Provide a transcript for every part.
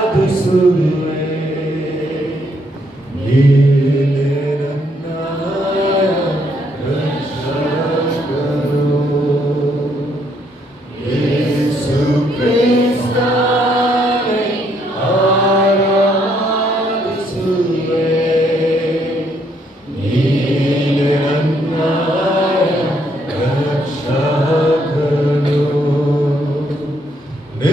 ஆராதிசுவே. நீ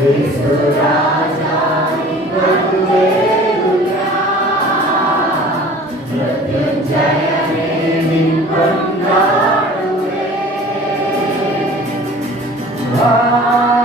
Cristo Raja, Emmanuel. Wow.